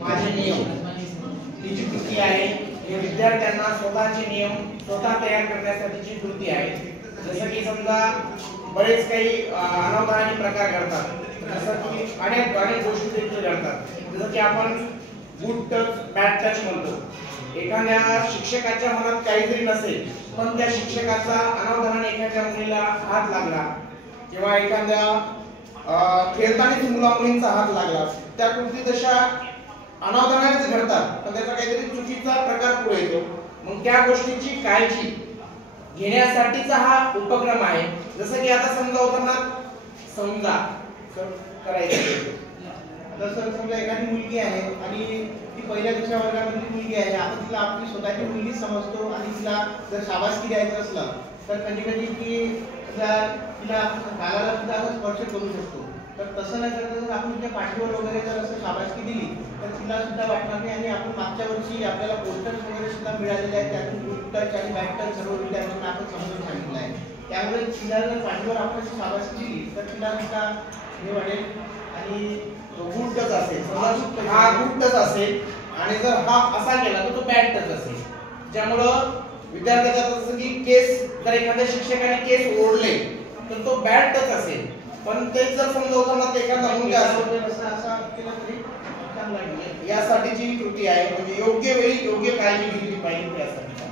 माझे नियम ही जी कृती आहे हे विद्यार्थ्यांना स्वतःचे नियम स्वतः तयार करण्यासाठीची कृती आहे। जसं की समजा बरेच काही अनावधानाने प्रकार घडतात, जसं की अनेक गोष्टी देखील घडतात। जसं की आपण गुड टच बॅड टच म्हणतो। एखाद्या शिक्षकाच्या मनात काही जरी नसेल पण त्या शिक्षकाचा अनावधानाने एखाद्या मुलीला हात लागला किंवा एखाद्या खेळताना मुला मुलींचा हात लागला, त्या कृती तशा अनावधानानेच घडतात पण त्याचा काहीतरी चुकीचा प्रकार पुढे येतो। मग त्या गोष्टीची काळजी घेण्यासाठीचा हा उपक्रम आहे। जसं की आता समजा समजा करायचं आता समजा एखादी मुलगी आहे आणि ती पहिल्या दुसऱ्या वर्गामधली मुलगी आहे, आपण तिला आपली स्वतःची मुलगी समजतो आणि तिला जर शाबासकी द्यायचं असलं तर कधी कधी तिला गालाला सुद्धा असं स्पर्श करू शकतो। तर तसं नाही करता जर आपण तिच्या पाठीवर वगैरे जर असं शाबासकी दिली तर तिला सुद्धा वाटणार नाही। आणि आपण मागच्या वर्षी आपल्याला पोस्टर्स वगैरे सुद्धा मिळालेले आहेत, त्यातून गुड टच आणि बॅड टच सर्व विद्यार्थ्यांना आपण समजून सांगितलं आहे। त्यामुळे तिला जर पाठीवर आपण शाबासकी दिली तर तिला सुद्धा हे वाटेल आणि गुड टच असेल, हा गुड टच असेल आणि जर हा असा केला तर तो बॅड टच असेल। त्यामुळं विद्यार्थ्याचा जसं की केस जर एखाद्या शिक्षकाने केस ओढले तर तो बॅड टच असेल, पण तेच जर समजवताना एखादा मुलगा असा केला तरी चांगला आहे। यासाठीची कृती आहे, म्हणजे योग्य वेळी योग्य काळजी घेतली पाहिजे त्यासाठी।